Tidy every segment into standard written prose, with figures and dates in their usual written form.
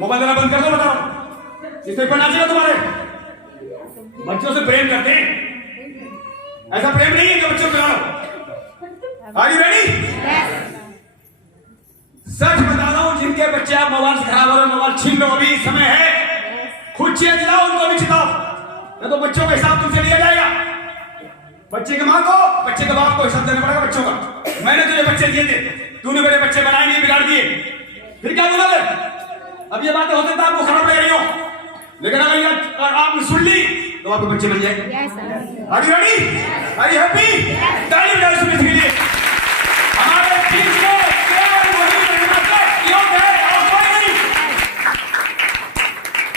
Mobile देना बंद कर दो, बताओ। इससे पढ़ना चाहिए तुम्हारे बच्चों से प्रेम करते हैं, ऐसा प्रेम नहीं है कि बच्चों को खिलाओ। Are you ready? सच बता रहा हूं, जिनके बच्चे आप मोबाइल से खराब हो रहे, मोबाइल छीन लो, अभी समय है, खुद चेंज लाओ, उनको भी चिताओ, नहीं तो बच्चों का हिसाब तुमसे लिया जाएगा। बच्चे के मां को, बच्चे के बाप को हिसाब देना पड़ेगा बच्चों का। मैंने तुझे बच्चे दिए थे, तूने मेरे बच्चे बनाए नहीं, बिगाड़ दिए, फिर क्या बोलोगे? अब ये बातें होते तो आपको खराब लग रही हो, लेकिन अगर आपने सुन ली तो आपके बच्चे बन जाएंगे। Are you ready? Are you happy? ताली बजाओ सुनने के लिए। हमारे टीम को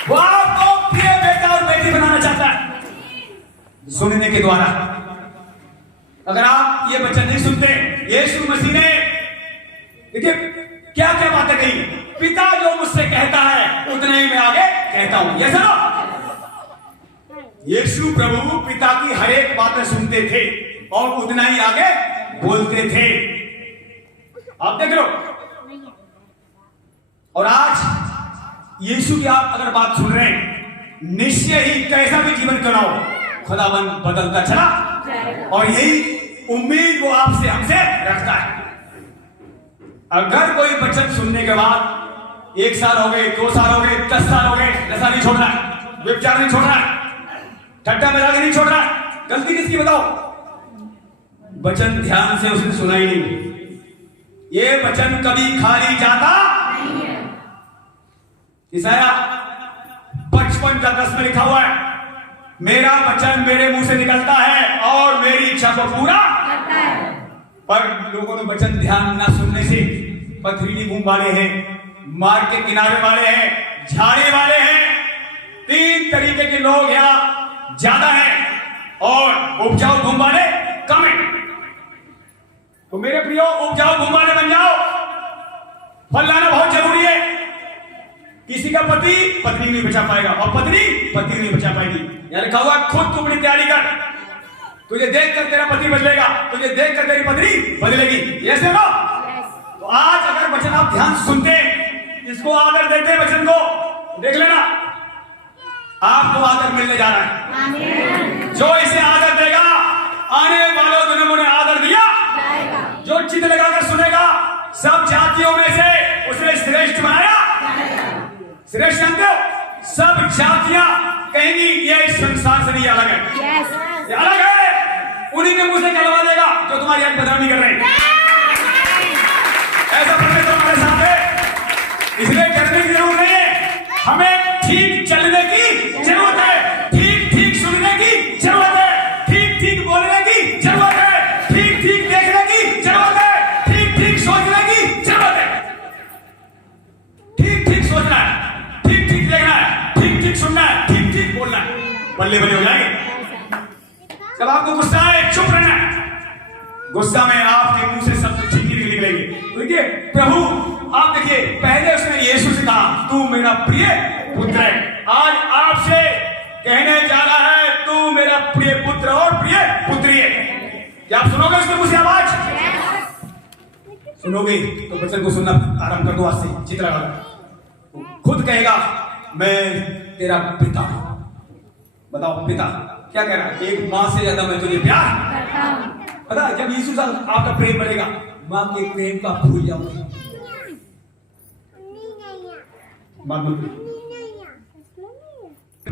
वो आपको प्रिय बेटा और बेटी बनाना चाहता है सुनने के द्वारा। अगर आप ये वचन नहीं सुनते, यीशु मसीह ने देखिए क्या क्या बातें कही, पिता जो मुझसे कहता है उतने ही मैं आगे कहता हूं। ये सुनो, यीशु प्रभु पिता की हर एक बातें सुनते थे और उतना ही आगे बोलते थे। आप देख लो। और आज यीशु की आप अगर बात सुन रहे हैं, निश्चय ही कैसा भी जीवन क्यों ना हो, खुदावन बदलता चला, और यही उम्मीद वो आपसे हमसे रखता है। अगर कोई वचन सुनने के बाद 1 साल हो गए, 2 साल हो गए, 10 साल हो गए, नशा नहीं छोड़ना है, व्यभिचार नहीं छोड़ना है, ठट्टा मजाक नहीं छोड़ना है, गलती किसकी बताओ? वचन ध्यान से उसने सुना ही नहीं। ये वचन कभी खाली जाता नहीं है। ईसाया 55:10 में लिखा हुआ है, मेरा वचन मेरे मुंह से निकलता है और मेरी इच्छा को पूरा करता है। पर लोगों ने वचन ध्यान न सुनने से पथरीली भूमि वाले हैं, मार्ग के किनारे वाले हैं, झाड़ी वाले हैं, 3 तरीके के लोग यहाँ ज्यादा हैं और उपजाऊ भूमि वाले कम हैं। तो मेरे प्रियो, उपजाऊ भूमि वाले बन जाओ। फल लाना बहुत जरूरी है। किसी का पति पत्नी नहीं बचा पाएगा और पत्नी पति नहीं बचा पाएगी। यार लिखा हुआ, खुद तू अपनी तैयारी कर, तुझे देखकर तेरा पति बदलेगा, तुझे देखकर तेरी पत्नी बदलेगी। ये सुनो। तो आज अगर वचन आप ध्यान से सुनते, इसको आदर देते वचन को, देख लेना आपको आदर मिलने जा रहा है। जो इसे आदर देगा, आने वालों दिनों में आदर दिया जाएगा। जो चित लगाकर सुनेगा, सब जातियों में से उसने श्रेष्ठ बनाया। श्रेष्ठ जानते हो, सब जातियां कहेंगी ये इस संसार से नहीं अलग है, ये अलग है। उन्हीं के मुंह से कहलवा देगा जो तुम्हारी आज बदनामी कर रहे हैं। ऐसा परमेश्वर हमारे साथ है, इसलिए डरने की जरूरत नहीं है। हमें ठीक चलने की जरूरत है, ठीक ठीक सुनने की जरूरत है, ठीक ठीक बोलने की जरूरत है, ठीक ठीक देखने की जरूरत है, ठीक ठीक सोचने की जरूरत है। ठीक ठीक सोचना है, ठीक ठीक देखना है, ठीक ठीक सुनना है, ठीक ठीक बोलना है, बल्ले बल्ले हो जाएंगे। जब आपको गुस्सा आए, चुप रहना है। गुस्सा में आपके मुंह से सब ठीक ही निकलेंगे। देखिए प्रभु, आप देखिए, पहले उसने यीशु से कहा तू मेरा प्रिय पुत्र है। आज आपसे कहने जा रहा है तू मेरा प्रिय पुत्र और प्रिय पुत्री है। क्या आप सुनोगे उसके मुंह से आवाज? सुनोगे तो वचन को सुनना आरंभ कर दो आज से, चित लगा खुद कहेगा मैं तेरा पिता हूं। बताओ पिता क्या कह रहा है? एक मां से ज्यादा मैं तुझे प्यार करता हूं। पता है, जब यीशु से आपका प्रेम बढ़ेगा, मां के प्रेम का भूल जाओगे।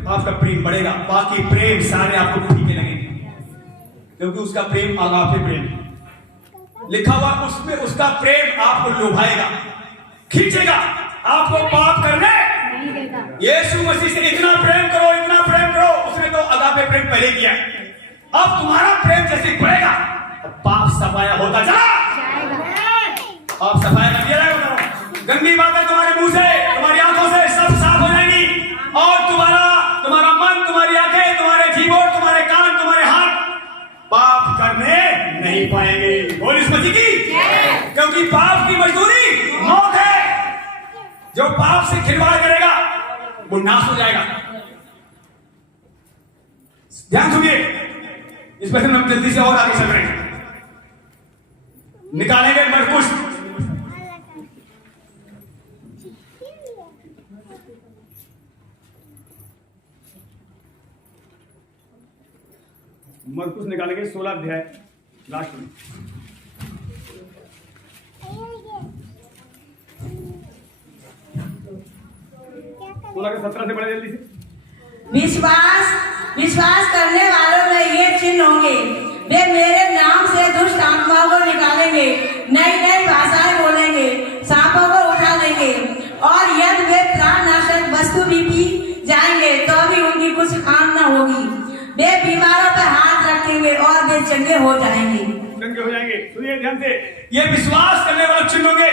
आपका प्रेम बढ़ेगा, बाकी प्रेम सारे आपको फीके लगेंगे, क्योंकि उसका प्रेम आगापे प्रेम लिखा हुआ, उसमें उसका प्रेम आपको लुभाएगा, खींचेगा, आपको पाप करने नहीं देगा। यीशु मसीह से इतना प्रेम करो, इतना प्रेम करो। उसने तो आगापे प्रेम पहले किया, अब तुम्हारा प्रेम जैसे बढ़ेगा, पाप सफाया होता चला जाएगा। आप सफाया कर दिया जाएगा। गंदी बातें तुम्हारे मुंह से, तुम्हारी आंखों से सब साफ हो जाएंगी, और तुम्हारा मन, तुम्हारी आंखें, तुम्हारे जीवन, तुम्हारे कान, तुम्हारे हाथ पाप करने नहीं पाएंगे। बोल इस मसीह की, क्योंकि पाप की मजदूरी मौत है। जो पाप से खिलवाड़ करेगा वो नाश हो जाएगा। ध्यान सुनिए, इस पर हम जल्दी से और आगे चल रहे हैं, निकालेंगे मरकुश मरकुस निकालेंगे 16 अध्याय लास्ट में। 16 के 17 से पढ़े जल्दी से। विश्वास करने वालों में ये चिन्ह होंगे, वे मेरे नाम से दुष्ट आत्माओं को निकालेंगे, नई नई भाषाएं बोलेंगे, सांपों को उठा लेंगे, और यदि वे प्राणनाशक वस्तु भी पी जाएंगे तो भी उनकी कुछ हानि न होगी। वे बीमारों पर हाथ रखेंगे और वे चंगे हो जाएंगे। सुनिए ध्यान से, ये विश्वास करने वाले चिन्ह होंगे।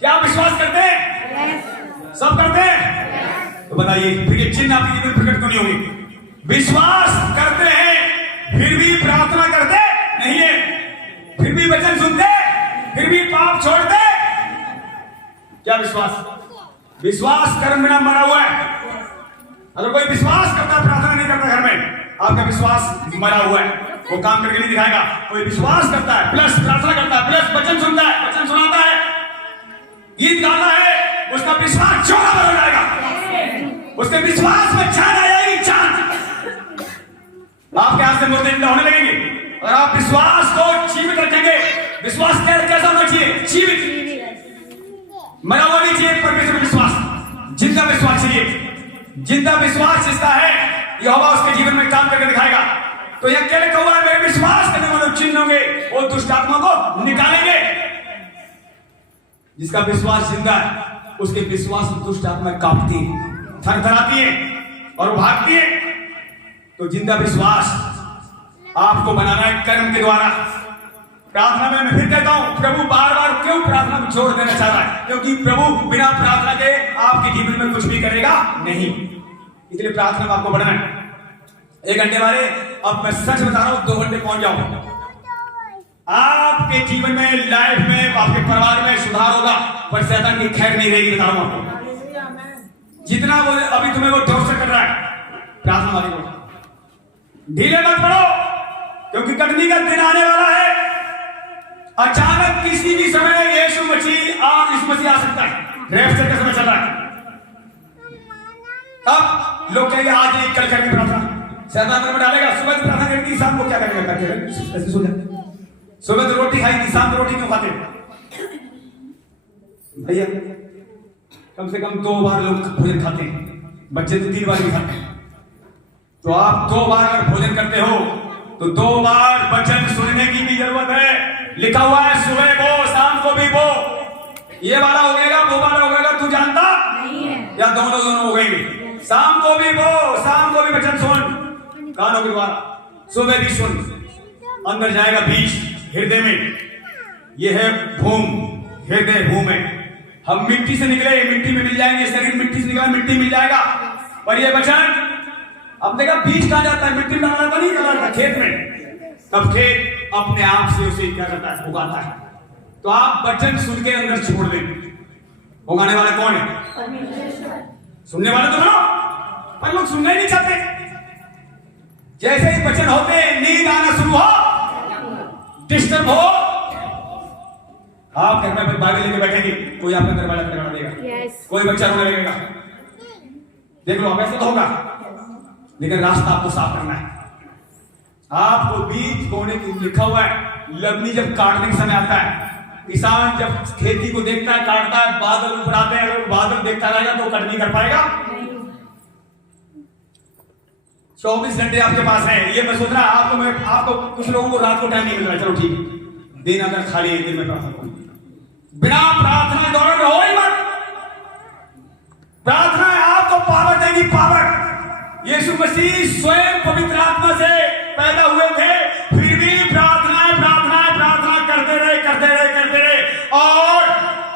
क्या आप विश्वास करते हैं? सब करते हैं? तो बताइए फिर ये चिन्ह आपके जीवन में प्रकट क्यों नहीं होंगे? विश्वास करते हैं फिर भी प्रार्थना करते नहीं है, फिर भी वचन सुनते, फिर भी पाप छोड़ते। क्या विश्वास कर्म बिना मरा हुआ है। अगर कोई विश्वास करता प्रार्थना नहीं करता घर में, आपका विश्वास मरा हुआ है, वो काम करके नहीं दिखाएगा। कोई विश्वास करता है प्लस प्रार्थना करता है प्लस वचन सुनता है, वचन सुनाता है, गीत गाता है, उसका विश्वास चौड़ा हो जाएगा, उसके विश्वास में जान आ जाएगी, जान। आपके हाथ से मुर्दे जिंदा होने लगेंगे और आप विश्वास को जीवित रखेंगे। विश्वास कैसा होना चाहिए? जीवित, मरा हुआ नहीं चाहिए। परमेश्वर विश्वास, जिंदा विश्वास चाहिए। जिंदा विश्वास जिसका है, यहोवा उसके जीवन में काम करके दिखाएगा। तो यह क्या लिखा हुआ है? मेरे विश्वास करने वाले चिन्ह होंगे, वो दुष्ट आत्मा को निकालेंगे। जिसका विश्वास जिंदा है, उसके विश्वास दुष्ट आत्मा कांपती है, थरथराती है और वो भागती है। तो जिंदा विश्वास आपको बनाना है कर्म के द्वारा। प्रार्थना में मैं फिर कहता हूं, प्रभु बार बार क्यों प्रार्थना को छोड़ देना चाहता है? क्योंकि प्रभु बिना प्रार्थना के आपके जीवन में कुछ भी करेगा नहीं। इसलिए प्रार्थना में आपको बढ़ना है। 1 घंटे वाले, अब मैं सच बता रहा हूं, 2 घंटे पहुंच जाओ, आपके जीवन में, लाइफ में, आपके परिवार में सुधार होगा, पर शैतान की खैर नहीं रहेगी। बता रहा हूं आपको, जितना वो अभी तुम्हें वो टॉर्चर कर रहा है, प्रार्थना वाले को ढीले मत पड़ो, क्योंकि कटनी का दिन आने वाला है। अचानक किसी भी समय यीशु मसीह और यीशु मसीह आ सकता है। रैप्चर का समय चल रहा है। अब लोग कहेंगे आज नहीं कल करके प्रार्थना, शैतान मन में डालेगा। सुबह प्रार्थना करेंगे, शाम को क्या करेंगे? करके ऐसे सो जाते। सुबह तो रोटी खाई, शाम को रोटी क्यों खाते भैया? कम से कम 2 बार लोग भोजन खाते हैं, बच्चे तो 3 बार भी खाते हैं। तो आप 2 बार अगर भोजन करते हो तो 2 बार वचन सुनने की भी जरूरत है। लिखा हुआ है सुबह को शाम को भी वो, ये वाला हो गएगा वो वाला हो गएगा, तू जानता नहीं है, या दोनों हो गएंगे। शाम को भी वो, शाम को भी वचन सुन, कानों के द्वारा, सुबह भी सुन। अंदर जाएगा बीज हृदय में, ये है भूमि, हृदय भूमि है। हम मिट्टी से निकले, मिट्टी में मिल जाएंगे, शरीर मिट्टी से निकला, मिट्टी मिल जाएगा। पर ये वचन, अब देखा बीज कहां जाता है? मिट्टी में डालना तो नहीं डालता, खेत में। तब खेत अपने आप से उसे क्या करता है? उगाता है। तो आप वचन सुन के अंदर छोड़ दें। उगाने वाला कौन है? सुनने वाले तो बनो, पर लोग सुनना ही नहीं चाहते। जैसे ही वचन होते, नींद आना शुरू हो, डिस्टर्ब हो, आप घर में बाइबल लेके बैठेंगे, कोई आपका दरवाजा खटखटा देगा, कोई बच्चा रोने लगेगा। देख लो, अब ऐसा तो होगा, लेकिन रास्ता आपको साफ करना है। आपको बीज बोने की लिखा हुआ है। लगनी जब काटने का समय आता है, किसान जब खेती को देखता है, काटता है, बादल ऊपर आते हैं, अगर बादल देखता रहेगा तो कट नहीं कर पाएगा। 24 घंटे आपके पास है। ये मैं सोच रहा आपको कुछ लोगों को रात को टाइम नहीं मिल रहा, चलो ठीक, दिन अगर खाली है, दिन में प्रार्थना करो। बिना प्रार्थना दौड़ हो ही मत। प्रार्थना आपको पावर देगी, पावर। यीशु मसीह स्वयं पवित्र आत्मा से पैदा हुए थे, फिर भी प्रार्थना करते रहे और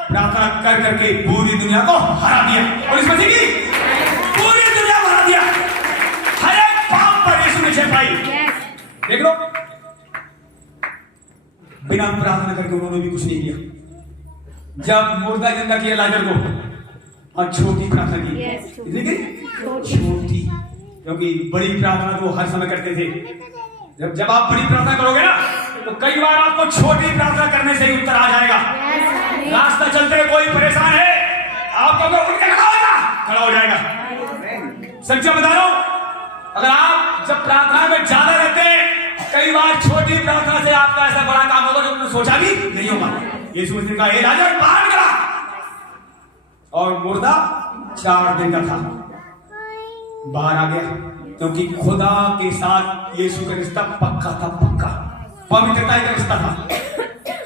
प्रार्थना कर करके पूरी दुनिया को हरा दिया। और इस मसीह की पूरी दुनिया को हरा दिया। हर एक पाप पर यीशु ने जय पाई। देख लो, बिना प्रार्थना करके उन्होंने भी कुछ नहीं किया। जब मुर्दा जिंदा किया लाजर को, और छोटी प्रार्थना की, छोटी, क्योंकि बड़ी प्रार्थना तो हर समय करते थे। जब आप बड़ी प्रार्थना करोगे ना, तो कई बार आपको छोटी प्रार्थना करने से ही उत्तर आ जाएगा। रास्ता चलते कोई परेशान है, आपको उठ के खड़ा हो जाएगा। सच्चा बता रहा हूं, अगर आप जब प्रार्थना में ज्यादा रहते हैं कई बार छोटी प्रार्थना से आपका ऐसा बड़ा काम होगा जो तुमने सोचा भी नहीं होगा। यीशु मसीह का हे लाजर बाहर निकला और मुर्दा 4 दिन का था बाहर आ गया, क्योंकि खुदा के साथ यीशु का रिश्ता पक्का था, पक्का पवित्रता का रिश्ता था।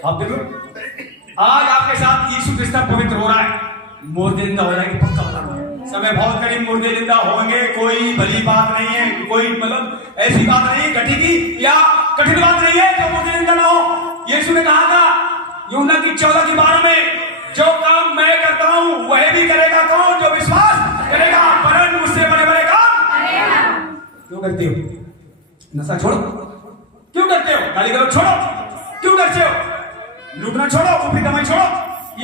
आप देखो आज आपके साथ यीशु रिश्ता पवित्र हो रहा है, मुर्दे जिंदा हो जाएंगे, पक्का बता रहा हूं। समय बहुत करीब मुर्दे जिंदा होंगे, कोई भली बात नहीं है, कोई मतलब ऐसी बात नहीं है कठी की या कठिन बात नहीं है जो मुर्दे जिंदा ना हो। यीशु ने कहा था यूहन्ना की 14:12 में, जो काम मैं करता हूं वह भी करेगा कौन? जो विश्वास करेगा, वरन मुझसे बड़े बड़े काम करेगा। क्यों करते हो? नशा छोड़ो। क्यों करते हो? गाली गलौज छोड़ो। क्यों करते हो? लूटना छोड़ो, ऊपरी कमाई छोड़ो,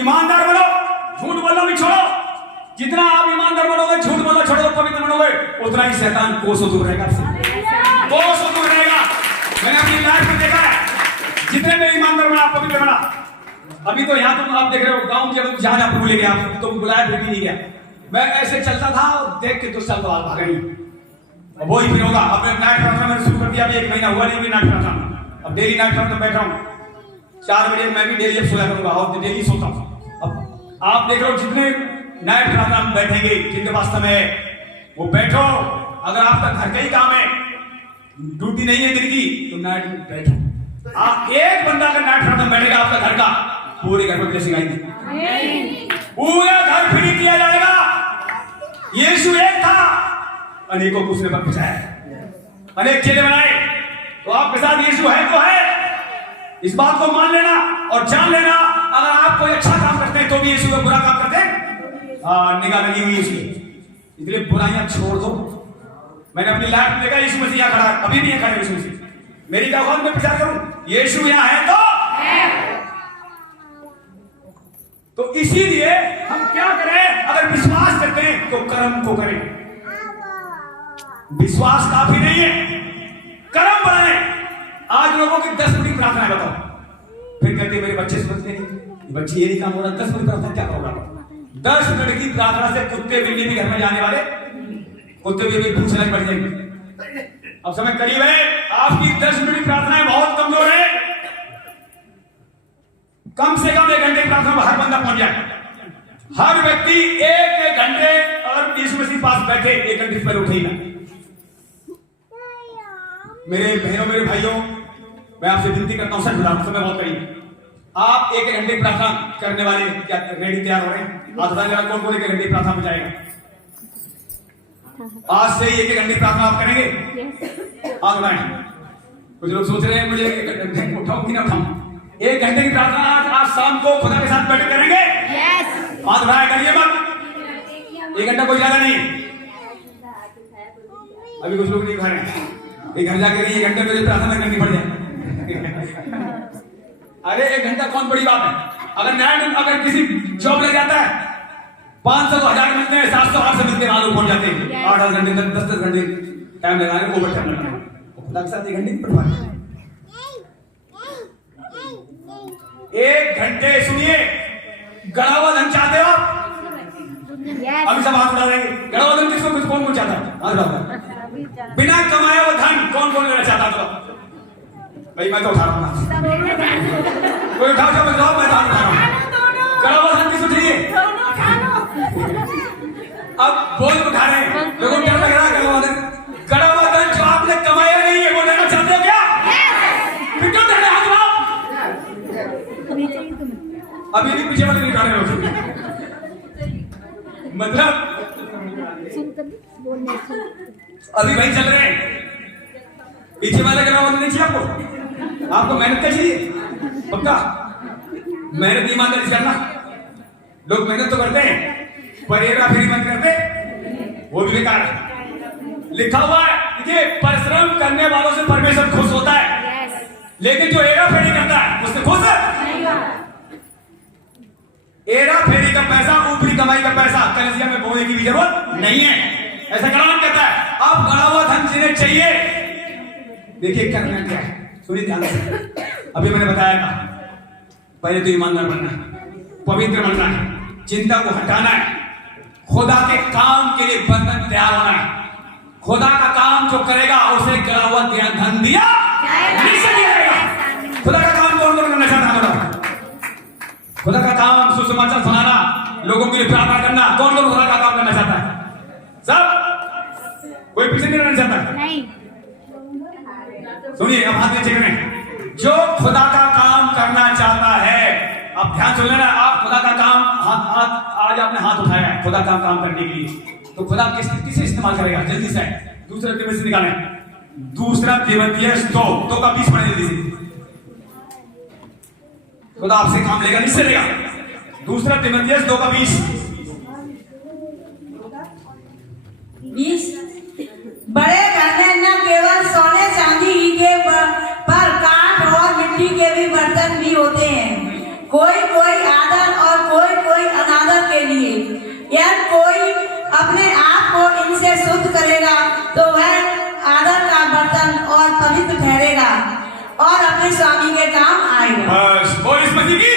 ईमानदार बनो, झूठ बोलना भी छोड़ो। जितना आप ईमानदार बनोगे, झूठ बोलना छोड़ो, पवित्र बनोगे, उतना ही शैतान कोसों दूर रहेगा आपसे, कोसों दूर रहेगा। मैंने अपनी लाइफ में देखा है, जितने में ईमानदार बना, पवित्र बना। अभी तो यहाँ तुम आप देख रहे हो गांव के जहां आप भूले गए, आप तो बुलाया फिर भी नहीं गया। मैं ऐसे चलता था और देख के तो चल तो आप भाग गई, वही फिर होगा। अब नाइट प्रार्थना मैंने शुरू कर दिया, अभी 1 महीना हुआ नहीं, नाइट प्रार्थना। अब डेली नाइट प्रार्थना बैठ रहा हूँ 4 बजे, मैं भी डेली अब सोया करूंगा और डेली सोता हूँ। अब आप देख रहे हो जितने नाइट प्रार्थना में बैठेंगे, जिनके पास समय है वो बैठो। अगर आपका घर का ही काम है, ड्यूटी नहीं है दिन की, तो नाइट में बैठो। आप एक बंदा अगर नाइट प्रार्थना में बैठेगा आपका घर का, पूरे घर में ब्लेसिंग आएगी, पूरा घर फ्री किया जाएगा। यीशु एक था, अनेकों को उसने बचाया, अनेक चेले बनाए। तो आपके साथ यीशु है तो है, इस बात को मान लेना और जान लेना। अगर आप कोई अच्छा काम करते हैं तो भी यीशु का बुरा काम करते हैं, निगाह लगी हुई इसलिए, इसलिए बुराइयां छोड़ दो। मैंने अपनी लाइफ में देखा यीशु मसीह यहाँ खड़ा है, अभी भी यहाँ खड़ा है यीशु मसीह। मेरी क्या औकात में प्रचार करूं? यीशु यहाँ है तो इसीलिए हम क्या करें? अगर विश्वास करते हैं तो कर्म को करें। विश्वास काफी नहीं है, कर्म बढ़ाएं। आज लोगों की 10 मिनट प्रार्थना है, बताओ, फिर कहते मेरे बच्चे समझते नहीं, बच्चे ये नहीं काम हो रहा, 10 मिनट प्रार्थना क्या होगा? 10 मिनट की प्रार्थना से कुत्ते बिल्ली भी घर में जाने वाले, कुत्ते भी पूछने पड़ जाएंगे। अब समय करीब है, आपकी 10 मिनट की प्रार्थनाएं बहुत कमजोर है। कम से कम 1 घंटे प्रार्थना में हर बंदा पहुंच जाए। हर व्यक्ति 1 घंटे अगर यीशु मसीह पास बैठे 1 घंटे पर उठेगा। मेरे बहनों, मेरे भाइयों, मैं आपसे विनती करता हूं, सच बता रहा हूं, समय बहुत करीब। आप 1 घंटे प्रार्थना करने वाले क्या रेडी तैयार हो रहे हैं? हाथ उठाने वाला कौन 1 घंटे प्रार्थना में जाएगा? आज से ही 1 घंटे प्रार्थना आप करेंगे? हाथ उठाएं। कुछ लोग सोच रहे हैं मुझे 1 घंटे उठाऊं कि ना उठाऊं। 1 घंटे की प्रार्थना आज शाम को खुदा के साथ बैठ करेंगे। हाथ उठाया करिए मत, 1 घंटा कोई ज्यादा नहीं। अभी कुछ लोग नहीं उठा रहे, एक घर जाकर 1 घंटे में प्रार्थना करनी पड़ जाए। अरे 1 घंटा कौन बड़ी बात है? अगर किसी जॉब लग जाता है 500 को 1000 मिलते हैं, 700 800 मिलते हैं, आलू पहुंच जाते हैं। 8 घंटे तक 10 घंटे टाइम लगाने को ओवर टाइम लगाना है, खुदा के साथ 1 घंटे पढ़वा 1 घंटे। सुनिए, गड़ा हुआ धन चाहते हो आप? अभी सब हाथ उठा देंगे। गड़ा हुआ धन किसको कौन कौन चाहता है? बिना कमाया हुआ धन कौन कौन लेना चाहता था? भाई मैं तो उठा रहा हूँ, कोई उठा के बताओ, मैं उठा रहा हूँ। गड़ा हुआ धन किसको चाहिए? अब बोल उठा रहे हैं, लोगों को क्या लग रहा है? गड़ा हुआ धन, गड़ा हुआ धन जो आपने कमाया नहीं है वो लेना चाहते हो क्या? फिर क्यों देना हाथ उठाओ? अभी भी पीछे वाले निकाले लोग, मतलब अभी भाई चल रहे हैं, पीछे वाले का नाम नहीं चाहिए आपको? आपको मेहनत का चाहिए, पक्का मेहनत ईमानदारी से करना। लोग मेहनत तो करते हैं पर हेरा फेरी मत करते, वो भी बेकार है। लिखा हुआ है, देखिए, परिश्रम करने वालों से परमेश्वर खुश होता है, लेकिन जो हेरा फेरी करता है उससे खुश है। हेरा फेरी का पैसा, ऊपरी कमाई का पैसा कलसिया में बोने की भी जरूरत नहीं है, ऐसा कलाम कहता है। अब गड़ा हुआ धन जिन्हें चाहिए, देखिए करना क्या है, सुनिए ध्यान से। अभी मैंने बताया था, पहले तो ईमानदार बनना है, पवित्र बनना है, चिंता को हटाना है, खुदा के काम के लिए बंधन तैयार होना है। खुदा का काम जो करेगा उसे गड़ा हुआ धन दिया निश्चय दिया जाएगा। खुदा का काम कौन कौन करना चाहता है? खुदा का काम सुसमाचार सुनाना, लोगों के लिए प्रार्थना करना, कौन कौन खुदा का काम करना चाहता है? सब? कोई पीछे नहीं रहना चाहता? नहीं। सुनिए, अब हाथ नीचे करें। जो खुदा का काम करना चाहता है, अब ध्यान सुन लेना, आप खुदा का काम आज आपने हाथ उठाया है खुदा का काम करने के लिए, तो खुदा किसे इस्तेमाल करेगा? जल्दी से दूसरा तिमोथेयुस निकालें। दूसरा तिमोथेयुस 2:20 पढ़े जल्दी से। खुदा आपसे काम लेगा, निश्चय लेगा। दूसरा तिमोथेयुस 2:20। बड़े घर में न केवल सोने चांदी ही के पर काठ और मिट्टी के भी बर्तन भी होते हैं, कोई कोई आदर और कोई कोई अनादर के लिए। यदि कोई अपने आप को इनसे शुद्ध करेगा तो वह आदर का बर्तन और पवित्र ठहरेगा और अपने स्वामी के काम आएगा। बस बोल इस मसीह की।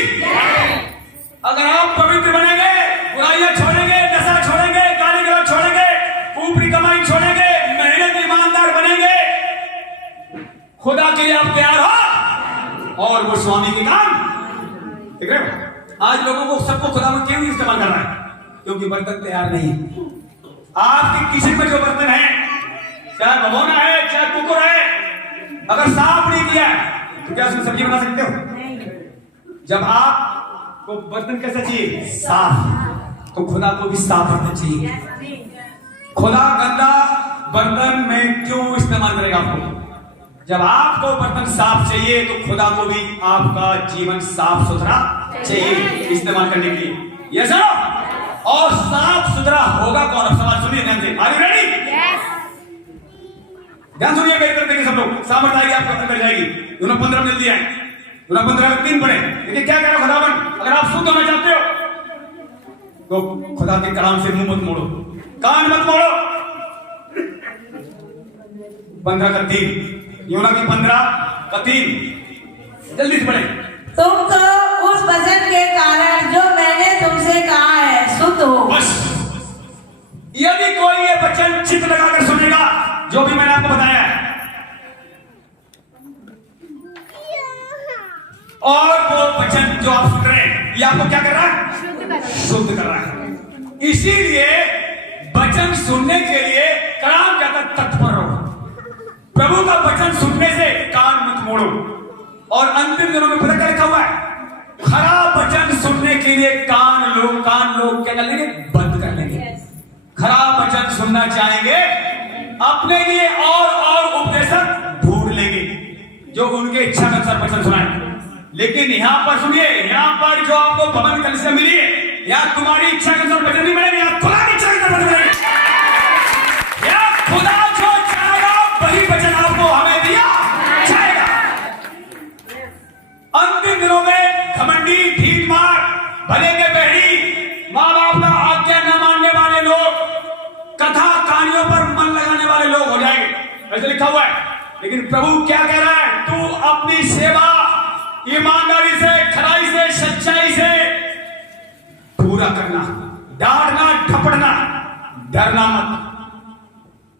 अगर आप पवित्र बनेंगे, बुराइयां छोड़ेंगे, नशा छोड़ेंगे, गाली गलौज छोड़ेंगे, ऊपरी कमाई छोड़ेंगे, मेहनत ईमानदार बनेंगे, खुदा के लिए आप तैयार हो और वो स्वामी के काम। ठीक है? आज लोगों को सबको खुदा में क्यों इस्तेमाल कर रहा है? क्योंकि बर्तन तैयार नहीं है। आपके किचन में जो बर्तन है, चाहे भगोना है, चाहे कुकर है, अगर साफ नहीं किया तो क्या उसमें सब्जी बना सकते हो? जब आपको बर्तन कैसा चाहिए? साफ। तो खुदा को भी साफ बर्तन चाहिए। खुदा गंदा बर्तन में क्यों इस्तेमाल करेगा आपको? जब आपको बर्तन साफ चाहिए तो खुदा को भी आपका जीवन साफ सुथरा चाहिए इस्तेमाल करने के लिए। Yes sir? और साफ सुथरा होगा कौन? अब सवाल सुनिए ध्यान से। Are you ready? ध्यान सुनिए, मेरी तरफ देखिए सब लोग। सामर्थ आएगी आपको, अंदर जाएगी। 15 में दिया है, 15 में 3 पढ़े। देखिए क्या कह रहा खुदावन, अगर आप शुद्ध होना चाहते हो तो खुदा के कलाम से मुंह मत मोड़ो, कान मत मोड़ो। 15:3 यूना की 15:3 जल्दी से पढ़े। तुम तो उस वचन के कारण जो मैंने तुमसे कहा है शुद्ध हो। बस यदि कोई ये वचन चित्त लगाकर सुनेगा जो भी मैंने आपको बताया है, और वो वचन जो आप सुन रहे हैं ये आपको क्या कर रहा है? शुद्ध कर रहा है। इसीलिए वचन सुनने के लिए कान ज्यादा तत्पर रहो। प्रभु का वचन सुनने से कान मत मोड़ो। और अंतिम दिनों में पता क्या लिखा हुआ है? खराब वचन सुनने के लिए कान लोग क्या कर लेंगे? बंद कर लेंगे। खराब वचन सुनना चाहेंगे, अपने लिए और उपदेशक ढूंढ लेंगे जो उनके इच्छा के अनुसार वचन सुनाए। लेकिन यहां पर सुनिए, यहां पर जो आपको भवन कलिसिया मिली है, या तुम्हारी इच्छा के अनुसार वचन नहीं मिलेगी, या खुदा की इच्छा के अनुसार वचन मिलेगी। या खुदा जो चाहेगा वही वचन आपको हमें दिया जाएगा। अंतिम दिनों में घमंडी, ढीठ मार, भले के बहरी, माँ बाप का आज्ञा न मानने वाले लोग, कथा कहानियों पर मन लगाने वाले लोग हो जाएंगे, ऐसे लिखा हुआ है। लेकिन प्रभु क्या कह रहा है? तू अपनी सेवा ईमानदारी से, खराई से, सच्चाई से पूरा करना, डांटना, ठपड़ना, डरना मत।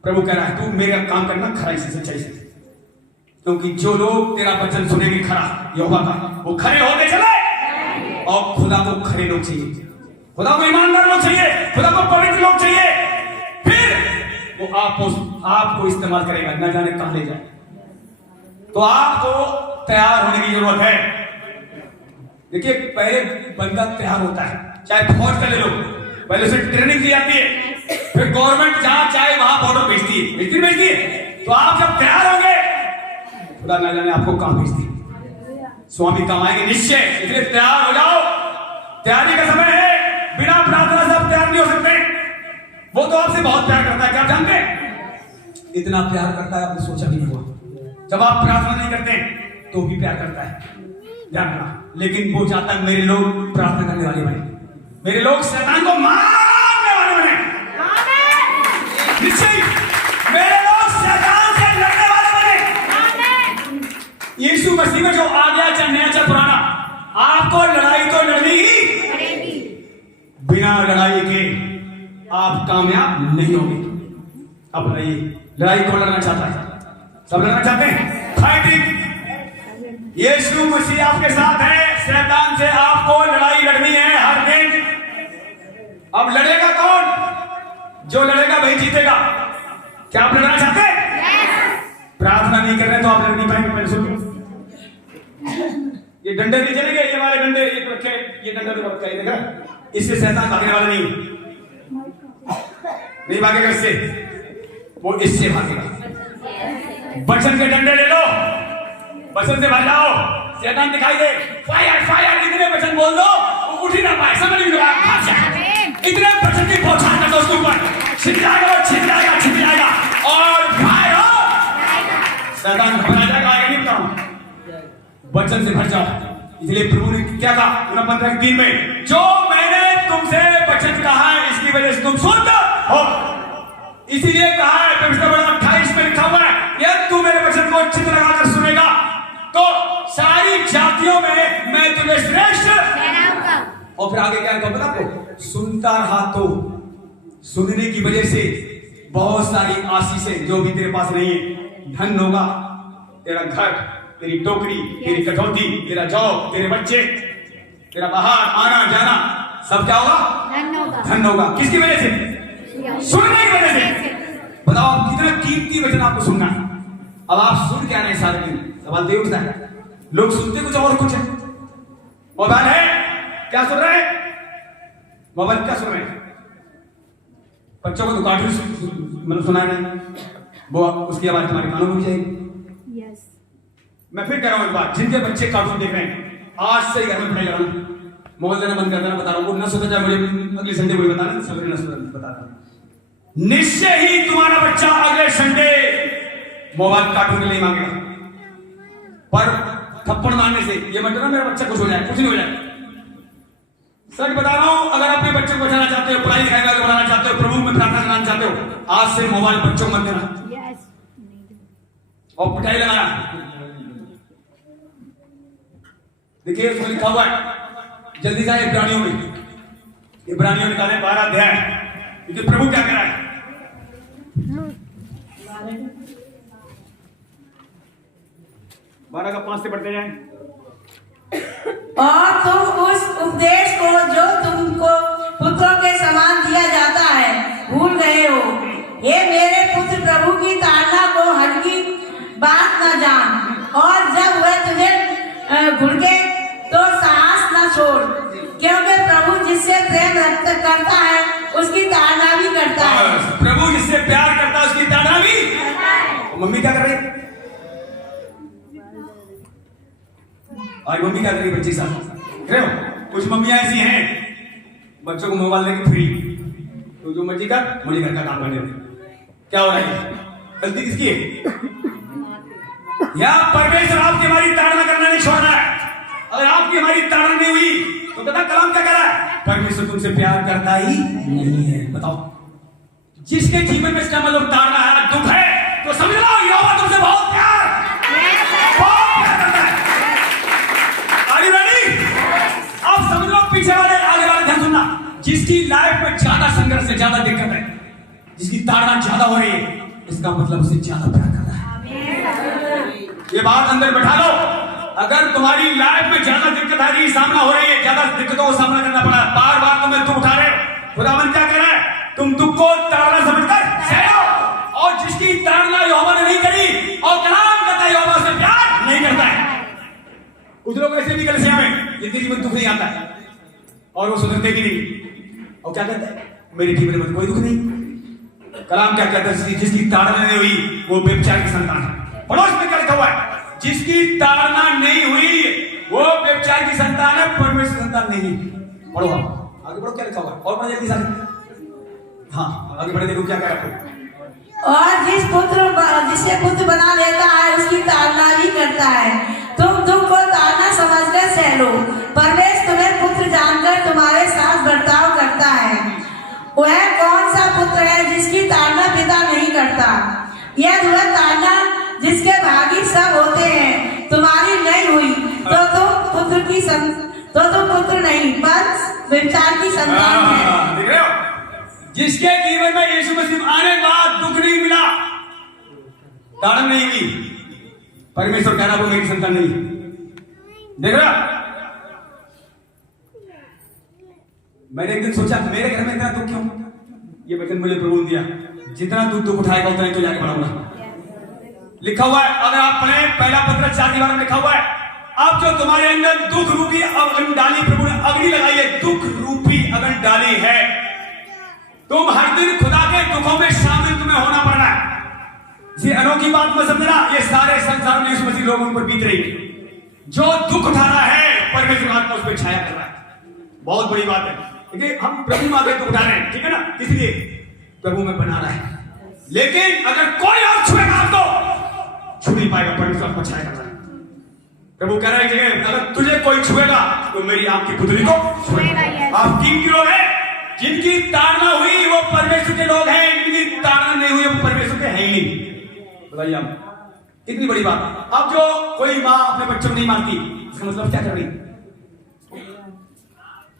प्रभु कह रहा है तू मेरा काम करना खराई से, सच्चाई से, क्योंकि जो लोग तेरा वचन सुनेंगे खरा यहोवा का, वो खरे होते चले। और खुदा को खरे लोग चाहिए, खुदा को ईमानदार लोग चाहिए, खुदा को पवित्र लोग चाहिए। फिर वो आपको इस्तेमाल करेगा, न जाने कहां ले जाए। तो आपको तैयार होने की जरूरत है। देखिए, पहले बंदा तैयार होता है, चाहे फौज का ले लो, पहले उसे ट्रेनिंग दी जाती है, फिर गवर्नमेंट जहां चाहे वहां बॉर्डर भेजती है। तो आप जब तैयार होंगे, खुदा न जाने आपको कहां भेजती है। स्वामी कमाएंगे निश्चय, इसलिए तैयार हो जाओ। तैयारी का समय है, बिना प्रार्थना से आप तैयार नहीं हो सकते। वो तो आपसे बहुत प्यार करता है, क्या आप जानते हैं? इतना प्यार करता है आपने सोचा भी नहीं हुआ। जब आप प्रार्थना नहीं करते तो भी प्यार करता है, जानना। लेकिन वो चाहता है मेरे लोग प्रार्थना करने वाले बने, मेरे लोग शैतान को मारने वाले बने। निश्चय मेरे लोग शैतान से लड़ने वाले बने। यीशु मसीह में जो आ गया, चाहे नया चाहे पुराना, आपको लड़ाई तो लड़नी ही, बिना लड़ाई के आप कामयाब नहीं होंगे। अब लड़ाई कौन लड़ना चाहता है? सब लड़ना चाहते हैं? फाइटिंग। यीशु मसीह आपके साथ है। शैतान से आपको लड़ाई लड़नी है हर दिन। अब लड़ेगा कौन? जो लड़ेगा वही जीतेगा। क्या आप लड़ना चाहते हैं? प्रार्थना नहीं कर रहे तो आप लड़ नहीं पाएंगे। मैंने सुन ये डंडे नहीं चलेंगे, ये वाले डंडे ये रखे, ये डंडा तो रखा है, देखा? इससे शैतान भागने वाला नहीं भागेगा, इससे वो इससे भागेगा। वचन के डंडे ले लो, वचन से भाग जाओ। शैतान दिखाई दे, फायर फायर, इतने वचन बोल दो वो उठ ही ना पाए, समझ नहीं लगा भाग जाए। इतने वचन की बौछार कर दो उसके ऊपर, छिप जाएगा, छिप जाएगा, छिप जाएगा और फायर हो। शैतान घबरा जाएगा, आगे नहीं बताऊं। वचन से भर जाओ। इसलिए प्रभु ने क्या कहा 15:3 में, जो मैंने तुमसे वचन कहा है इसकी वजह से तुम सुनते हो। इसीलिए कहा है पवित्र वचन 28 में लिखा हुआ है, यदि तू मेरे वचन को चित्त लगाकर सुनेगा तो सारी जातियों में मैं तुम्हें श्रेष्ठ ठहराऊंगा। और फिर आगे क्या है पता आपको? सुनता रहा तो सुनने की वजह से बहुत सारी आशीषें जो भी तेरे पास नहीं है, धन होगा, तेरा घर, तेरी टोकरी, तेरी कटौती, तेरा जॉब, तेरे बच्चे, तेरा बाहर आना जाना सब क्या होगा? धन होगा। किसकी वजह से? सुनने की वजह से। बताओ आप कितना कीमती वचन आपको सुनना है। अब आप सुन क्या नहीं सारे दिन, सवाल दे उठता है। लोग सुनते कुछ और कुछ है। मोबाइल है, क्या सुन रहे हैं? मोबाइल क्या सुन रहे हैं? बच्चों को तो कार्टून मतलब सुना है, वो उसकी आवाज तुम्हारे कानों में जाएगी। मैं फिर कह रहा हूं एक बात, जिनके बच्चे कार्टून देख रहे हैं आज से ही घर में पढ़ाई करा, मोबाइल देना बंद कर देना, बता रहा हूं। वो न सोचा जाए, मुझे अगले संडे कोई बताना, सवेरे न सोचा बता रहा हूं। निश्चय ही तुम्हारा बच्चा अगले संडे मोबाइल कार्टून के लिए मांगेगा। पर थप्पड़ मारने से ये मत ना मेरा बच्चा कुछ हो जाए, कुछ नहीं हो जाए। सच बता रहा हूं, अगर अपने बच्चे को बचाना चाहते हो, पढ़ाई लिखाई में बढ़ाना चाहते हो, प्रभु में प्रार्थना करना चाहते हो, आज से मोबाइल बच्चों को मत देना और पिटाई लगाना। देखिए उसमें लिखा हुआ है, जल्दी जाए इब्रानियों में, इब्रानियों निकाले 12 अध्याय, क्योंकि प्रभु क्या कह रहा है? 12 का 5 से पढ़ते जाएं। और तुम उस उपदेश को जो तुमको पुत्रों के समान दिया जाता है भूल गए हो। ये मेरे पुत्र प्रभु की ताड़ना को हल्की बात न जान, और जब वह तुझे घुड़के तो साहस न छोड़, क्योंकि प्रभु जिससे प्रेम रक्त करता है उसकी ताड़ना भी करता है। प्रभु जिससे प्यार करता है उसकी ताड़ना भी करता है। मम्मी क्या कर रही? और मम्मी क्या कर रही बच्ची साथ? कुछ मम्मियां ऐसी हैं, बच्चों को मोबाइल देके फ्री, तो जो मर्जी कर, मुझे घर का काम करने दे। क्या हो रहा है? गलती किसकी है? या परमेश्वर आपकी हमारी ताड़ना करना नहीं छोड़ रहा है। अगर आपकी हमारी ताड़ना नहीं हुई तो पता कलाम क्या कह रहा है? परमेश्वर तुमसे प्यार करता ही नहीं है। बताओ, जिसके जीवन में इसका मतलब ताड़ना है, दुख है, तो समझ लो यहोवा तुमसे बहुत प्यार करता है। Are you ready? अब समझ लो, पीछे वाले आगे वाले ध्यान सुनना। जिसकी लाइफ में ज्यादा संघर्ष है, ज्यादा दिक्कत है, जिसकी ताड़ना ज्यादा हो रही है, इसका मतलब उसे ज्यादा प्यार कर रहा है। ये बात अंदर बैठा लो। अगर तुम्हारी लाइफ में ज्यादा दिक्कत आ रही है, सामना हो रही है, ज्यादा दिक्कतों का सामना करना पड़ा, बार बार तुम्हें दुख उठा रहे हो, खुदावन क्या कह रहा है? तुम दुख को ताड़ना समझकर सह लो। और जिसकी ताड़ना यहोवा ने नहीं करी और कलाम करता है यहोवा से प्यार नहीं करता है। कुछ लोग ऐसे भी कलिसिया में जिंदगी में दुख नहीं आता है और वो सुधरते भी नहीं, और क्या कहता है? मेरे जीवन में कोई दुख नहीं। कलाम क्या कहता है? जिसकी ताड़ना नहीं हुई वो व्यभिचार की संतान है। पढ़ो इसमें क्या लिखा हुआ है? जिसकी ताड़ना नहीं हुई वो व्यभिचार की संतान है, परमेश्वर संतान नहीं। पढ़ो आप आगे बढ़ो, क्या लिखा हुआ है? और पढ़ो जल्दी सारे। हाँ आगे बढ़े, देखो क्या कह रहा है। और जिसे पुत्र बना लेता है उसकी ताड़ना भी करता है। तुम दुख को ताड़ना समझकर सह लो। परमेश्वर तुम्हें पुत्र जानकर तुम्हारे साथ बर्ताव करता है। वह कौन सा पुत्र है जिसकी ताड़ना पिता नहीं करता? यदि वह ताड़ना जिसके भागी सब होते हैं तुम्हारी नहीं हुई तो तुम पुत्र नहीं पर व्यभिचार की संतान है। देख रहे हो? जिसके जीवन में यीशु मसीह आने के बाद दुख नहीं मिला, ताड़ना नहीं हुई, परमेश्वर कह रहा वो मेरी संतान नहीं। देख रहा, मैंने एक दिन सोचा मेरे घर में इतना दुख क्यों? ये वचन मुझे प्रभु ने दिया, जितना तू दुख उठाएगा उतना ही तो जाके बढ़ाऊंगा। लिखा हुआ है, अगर आप पढ़े पहला पत्र 4 में लिखा हुआ है, अब जो तुम्हारे अंदर दुख रूपी अग्नि डाली, प्रभु ने अग्नि लगाई है, दुख रूपी अग्नि डाली है। तुम हर दिन खुदा के दुखों में शामिल तुम्हें होना पड़ रहा है। ये अनोखी बात मत समझना, ये सारे संसार में यीशु मसीह लोगों पर बीत रही है। जो दुख उठा रहा है परमेश्वर आत्मा उस पर छाया कर रहा है। बहुत बड़ी बात है। देखिए हम प्रभु में आगे दुख उठा रहे हैं, ठीक है ना, इसलिए प्रभु में बना रहा है। लेकिन अगर कोई और छुएगा आपको, छू नहीं पाएगा, परमेश्वर आत्मा छाया कर रहा है। प्रभु कह रहा है अगर तुझे कोई छुएगा तो मेरी आपकी पुतली को छुएगा। आप 3 किलो है, जिनकी ताड़ना हुई वो परमेश्वर के लोग हैं, जिनकी ताड़ना नहीं हुई वो परमेश्वर के हैं ही नहीं। बताइए आप कितनी बड़ी बात। अब जो कोई माँ अपने बच्चों को नहीं मारती, इसका मतलब क्या कर रही?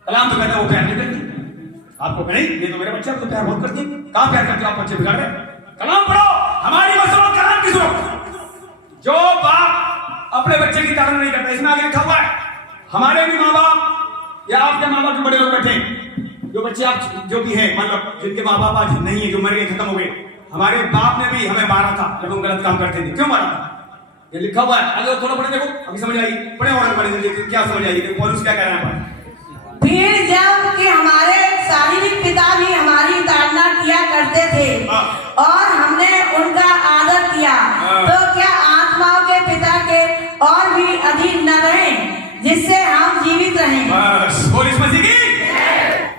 कलाम तो कहता है वो प्यार नहीं करती। आपको नहीं, ये तो मेरे बच्चे तो प्यार बहुत करती है। कहां प्यार करते हो आप? बच्चे बिगाड़ रहे। कलाम पढ़ो, हमारी मत सुनो, कलाम की सुनो। जो बाप अपने बच्चे की ताड़ना नहीं करता, इसमें आगे लिखा हुआ है, हमारे भी माँ बाप या आपके माँ बाप जो बड़े लोग बैठे, जो बच्चे आप जो भी है, मतलब जिनके माँ बाप आज नहीं है, जो मर गए, खत्म हो गए, हमारे बाप ने भी हमें मारा था जब हम गलत काम करते थे। क्यों मारा था? ये लिखा हुआ है। अगर थोड़ा पढ़े देखो, अभी समझ आएगी। पढ़े और पढ़े देखिए क्या समझ आएगी। पौलुस क्या कह रहा है? फिर जब कि हमारे शारीरिक पिता भी हमारी ताड़ना किया करते थे और हमने उनका आदर किया, तो क्या आत्माओं के पिता के और भी अधीन न रहे, जिससे हम जीवित रहें? बस पौलुस मसीह की।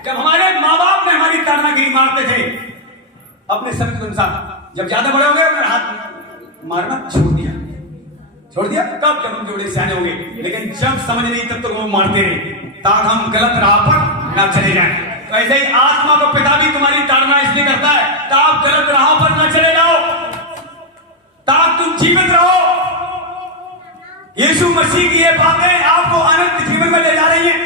जब हमारे माँ बाप ने हमारी ताड़ना की, मारते थे अपने समय के अनुसार, जब ज्यादा बड़े हो गए मेरा हाथ मारना छोड़ दिया। कब? जब हम जोड़े सियाने हो गए। लेकिन जब समझ नहीं तब तक वो मारते रहे, ताकि हम गलत राह पर न चले जाएं। तो ऐसे ही आत्मा का पिता भी तुम्हारी ताड़ना इसलिए करता है ताकि आप गलत राह पर न चले जाओ, ताकि तुम जीवित रहो। यीशु मसीह की ये बातें आपको अनंत जीवन में ले जा रही हैं।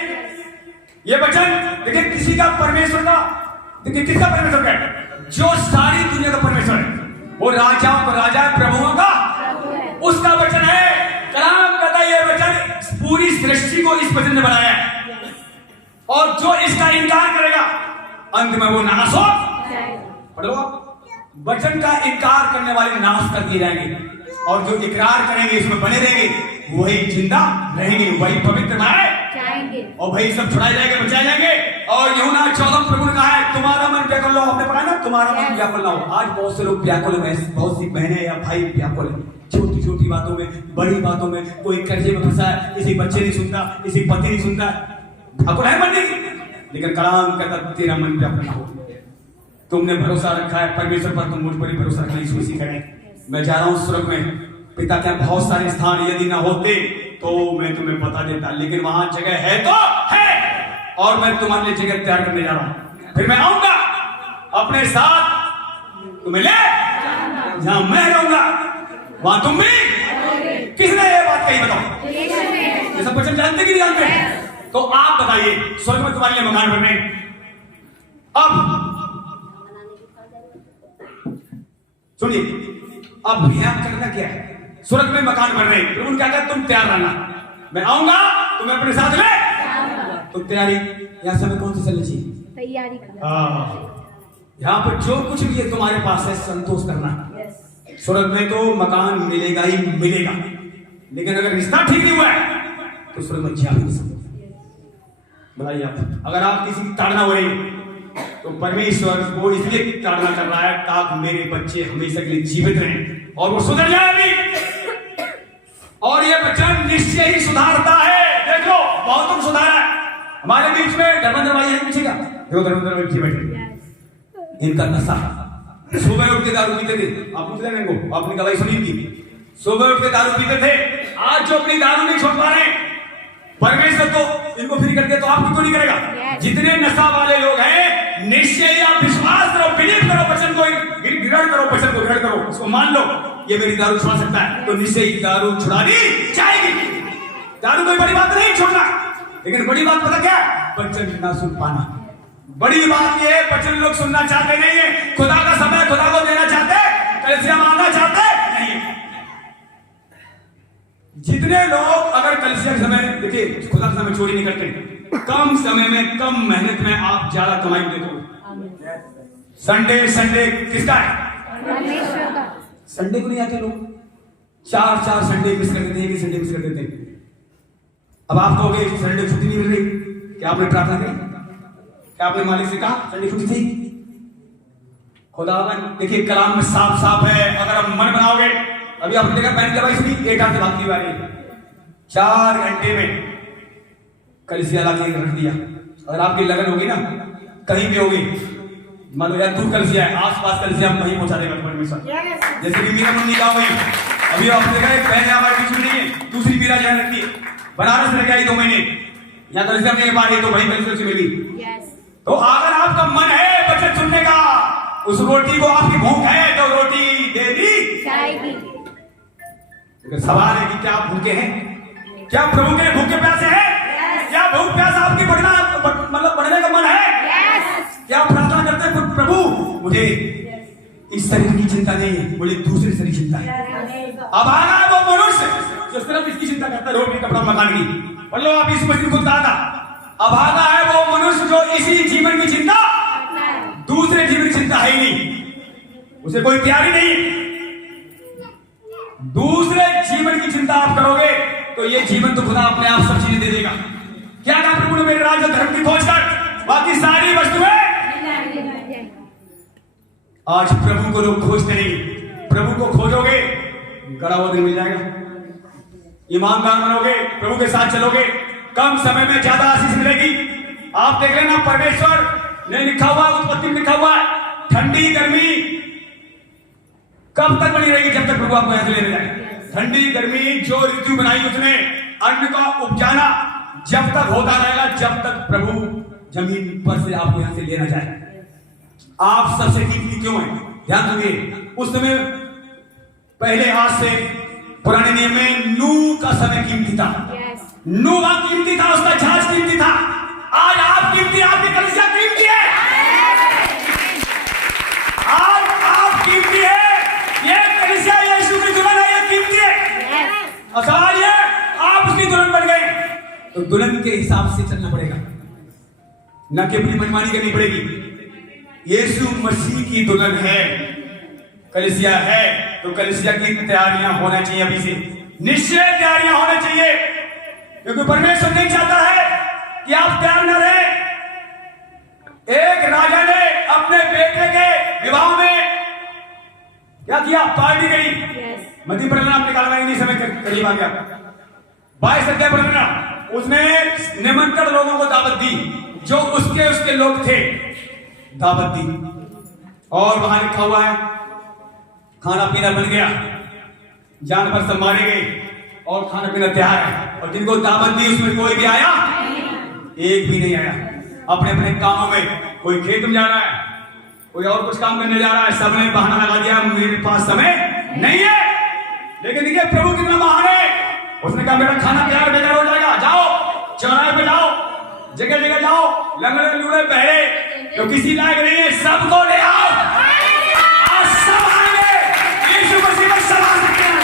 ये वचन देखिए, किसी का परमेश्वर का, देखिए किसका परमेश्वर का है? जो सारी दुनिया का परमेश्वर है, वो राजाओं का राजा है, प्रभुओं का उसका वचन है। कलाम कहता है ये वचन पूरी सृष्टि को इस वचन ने बनाया है, और जो इसका इनकार करेगा अंत में वो नाश हो। पढ़ लो, वचन का इनकार करने वाले नाश कर दिए जाएंगे, और जो इकरार करेंगे इसमें बने रहेंगे वही जिंदा रहेंगे, वही पवित्र बनाए और वही सब छुड़ाए जाएंगे, बचाए जाएंगे। और यूहन्ना 14 प्रभु ने कहा है तुम्हारा मन व्याकुल ना हो। आपने पढ़ा ना, तुम्हारा मन व्याकुल ना हो। आज बहुत से लोग व्याकुल है, बहुत सी बहनें या भाई व्याकुल है, छोटी छोटी बातों में, बड़ी बातों में। कोई कर्जे में फंसा है, किसी बच्चे नहीं सुनता, किसी पति नहीं सुनता, व्याकुल है मन नहीं। लेकिन कलाम कहता तेरा मन व्याकुल ना हो। तुमने भरोसा रखा है परमेश्वर पर, तुम मुझ पर ही भरोसा रखना। यीशु मसीह करें मैं जा रहा हूं स्वर्ग में, पिता के बहुत सारे स्थान, यदि ना होते तो मैं तुम्हें बता देता, लेकिन वहां जगह है तो है, और मैं तुम्हारे लिए जगह तैयार करने जा रहा हूं। फिर मैं आऊंगा अपने साथ, तुम्हें ले जहां मैं रहूंगा वहां तुम भी। किसने ये बात कही बताओ? ये सब वचन जानते कि नहीं जानते? तो आप बताइए, स्वर्ग में तुम्हारे लिए मकान बनने। अब सुनिए, अब यहाँ करना क्या है? स्वर्ग में मकान बन रहे हैं, प्रभु क्या कहते तुम तैयार रहना, मैं आऊंगा तुम्हें अपने साथ ले। तो तैयारी यहाँ समय कौन सी चलनी चाहिए? तैयारी करना। यहाँ पर जो कुछ भी है तुम्हारे पास है, संतोष करना। स्वर्ग में तो मकान मिलेगा ही मिलेगा, लेकिन अगर रिश्ता ठीक नहीं हुआ है तो स्वर्ग में जा भी नहीं सकते। बताइए आप, अगर आप किसी की ताड़ना हो रही तो परमेश्वर वो इसलिए ताड़ना कर रहा है ताकि मेरे बच्चे हमेशा के लिए जीवित रहें और वो सुधर जाए भी। और ये वचन निश्चय ही सुधारता है। देख लो, बहुत कुछ सुधारा है। हमारे बीच में धर्मेंद्र भाई है पीछे का, देखो धर्मेंद्र भाई पीछे बैठे, इनका नशा, सुबह उठ के दारू पीते थे। आप पूछ लेंगे इनको, आपने गवाही सुनी थी, सुबह उठ के दारू पीते थे। आज जो अपनी दारू नहीं छोड़ पा रहे, परमेश्वर तो इनको फ्री कर दिया, तो आपको क्यों नहीं करेगा? जितने नशा वाले लोग हैं, निश्चय आप विश्वास करो, बिलीव करो, वचन को ग्रहण करो, वचन को ग्रहण करो, उसको मान लो, ये मेरी दारू छुड़ा सकता है, तो निश्चय ही दारू छुड़ा दी जाएगी। दारू कोई बड़ी बात नहीं छोड़ना, लेकिन बड़ी बात पता क्या? वचन ना सुन पाना। बड़ी बात ये है, वचन लोग सुनना चाहते नहीं है। खुदा का समय खुदा को देना चाहते, कलीसिया मानना चाहते नहीं। जितने लोग अगर कलिसिया के समय, देखिए खुदा के समय चोरी नहीं करते, कम समय में कम मेहनत में आप ज्यादा कमाई देखो। संडे संडे किसका है? संडे को नहीं आते लोग, चार संडे मिस कर देते हैं, एक संडे मिस कर देते हैं। अब आप कहोगे संडे छुट्टी नहीं मिल रही, क्या आपने प्रार्थना की? क्या आपने मालिक से कहा संडे छुट्टी थी? खुदावन देखिए कलाम में साफ साफ है, अगर आप मन बनाओगे, अभी आपने देखा पहली दवाई सुनी, एक हाथ से भागती वाली 4 घंटे में कलिसिया ला के रख दिया। अगर आपकी लगन होगी ना, कहीं भी होगी, मान लो यार दूर कलिसिया है, आसपास कलिसिया वहीं पहुंचा देगा परमेश्वर। जैसे कि मीरा मुन्नी गाँव गई, अभी आपने देखा एक बहन हमारे बीच में नहीं है, दूसरी मीरा जान रखती है, बनारस रह गई 2 महीने, यहाँ कलिसिया नहीं पा रही तो वहीं कलिसिया से मिली। तो अगर आपका मन है बचत सुनने का, उस रोटी को आपकी भूख है तो रोटी दे दी जाएगी। तो सवाल है कि क्या आप भूखे हैं? क्या प्रभु के भूखे प्यासे हैं? क्या भूख प्यास आपकी बढ़ना मतलब बढ़ने का मन है? क्या प्रार्थना करते हैं प्रभु मुझे इस शरीर की चिंता नहीं है, मुझे दूसरे शरीर चिंता है। अब आना है वो मनुष्य जो सिर्फ इसकी चिंता करता है, रोटी कपड़ा मकान की। बोल लो आप इस मस्जिद खुद कहा था, अब आना है वो मनुष्य जो इसी जीवन की चिंता, दूसरे जीवन की चिंता है ही नहीं, उसे कोई प्यार ही नहीं। दूसरे जीवन की चिंता आप करोगे तो ये जीवन तो खुदा अपने आप सब चीजें दे देगा। क्या कहा प्रभु ने? मेरे राज्य धर्म की खोज कर, बाकी सारी वस्तुएं। आज प्रभु को लोग खोजते नहीं, प्रभु को खोजोगे गड़ा हुआ दिन मिल जाएगा। ईमानदार बनोगे, प्रभु के साथ चलोगे, कम समय में ज्यादा आशीष मिलेगी। आप देख लेना परमेश्वर ने लिखा हुआ, उत्पत्ति में लिखा हुआ है, ठंडी गर्मी कब तक बनी रहेगी? जब तक प्रभु आपको यहां से लेने जाए। ठंडी गर्मी जो ऋतु बनाई उसने अन्न का उपजाना जब तक होता रहेगा, जब तक प्रभु जमीन पर से आपको यहां से लेना जाए। आप सबसे कीमती क्यों है? ध्यान दीजिए, उस समय पहले आज से पुराने नियम में नूह का समय कीमती था, नूह कीमती था, उसका जहाज कीमती था। आज आप कीमती, आपकी कलिसिया कीमती है, आज आप कीमती है, ये कलिसिया यीशु की दुल्हन है, ये कीमती है। सवाल ये आप उसकी दुल्हन बन गए तो दुल्हन के हिसाब से चलना पड़ेगा, ना कि अपनी मनमानी करनी पड़ेगी। यीशु मसीह की दुल्हन है, कलिसिया है, तो कलिसिया की तैयारियां होना चाहिए अभी से, निश्चय तैयारियां होनी चाहिए, क्योंकि परमेश्वर नहीं चाहता है कि आप तैयार न रहे। एक राजा ने अपने बेटे के विवाह में क्या किया? पार्टी करी। मध्य प्रकरण निकालना इन्हीं समय करीब आ गया, 22 अध्याय पढ़ना। उसने निमंत्रण लोगों को दावत दी, जो उसके लोग थे, दावत दी, और वहां लिखा हुआ है खाना पीना बन गया, जानवर सब मारे गए और खाना पीना तैयार है। और जिनको दावत दी उसमें कोई भी आया? एक भी नहीं आया। अपने अपने कामों में, कोई खेत में जा रहा है, कोई और कुछ काम करने जा रहा है, सबने बहाना लगा दिया मेरे पास समय नहीं है। लेकिन देखिए प्रभु कितना महान है, उसने कहा मेरा खाना तैयार बेकार हो जाएगा, जाओ चौराहे पे जाओ, जगह जगह जाओ, लंगड़े लूड़े बहरे तो किसी लायक नहीं है, सबको ले आओ, आज सब आएंगे। यीशु मसीह में सब आ सकते हैं,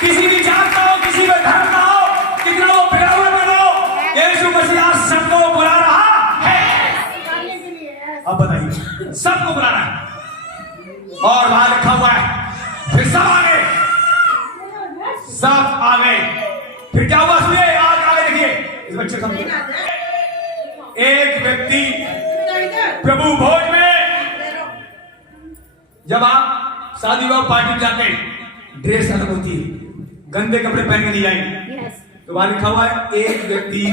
किसी भी जात का हो, किसी भी धर्म का हो, कितना वो बिगड़ा हुआ बनो, यीशु मसीह आज सबको बुला रहा है। अब बताइए, सबको बुला रहा है। और वहां लिखा हुआ है फिर सब आ गए, सब आ गए। फिर क्या हुआ? सुनिए, आगे देखिए इस बच्चे को। एक व्यक्ति प्रभु भोज में, जब आप शादी विवाह पार्टी में जाते हैं, ड्रेस अलग होती है, गंदे कपड़े पहन के नहीं जाएंगे। तो वहां लिखा हुआ है एक व्यक्ति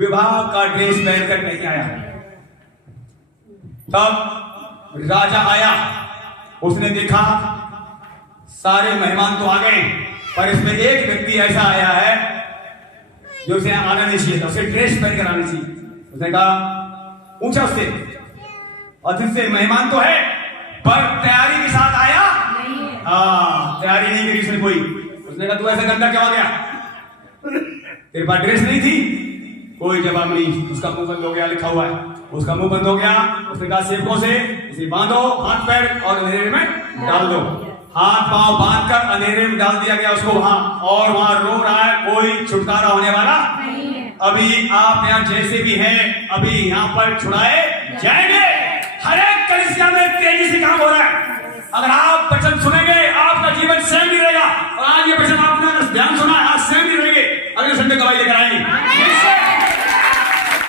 विवाह का ड्रेस पहनकर नहीं आया। तब राजा आया, उसने देखा सारे मेहमान तो आ गए, पर इसमें एक व्यक्ति ऐसा आया है जो उसे आना नहीं चाहिए था, उसे ड्रेस पहनकर आना चाहिए। उसने कहा पूछा उससे, अतिथि से, मेहमान तो है पर तैयारी के साथ आया? हाँ, तैयारी नहीं करी उसने कोई। उसने कहा तू ऐसा गंदा क्या हो गया, तेरे पास ड्रेस नहीं थी? कोई जवाब नहीं, उसका मुंह बंद हो गया। लिखा हुआ है उसका मुंह बंद हो गया। उसने कहा सेवकों से इसे बांधो हाथ पैर और अंधेरे में डाल दो। हाथ पांव बांधकर अंधेरे में डाल दिया गया उसको वहां, और वहां रो रहा है, कोई छुटकारा होने वाला नहीं है। अभी आप यहाँ जैसे भी हैं, अभी यहाँ पर छुड़ाए जाएंगे। हर एक कलीसिया में तेजी से काम हो रहा है। अगर आप वचन सुनेंगे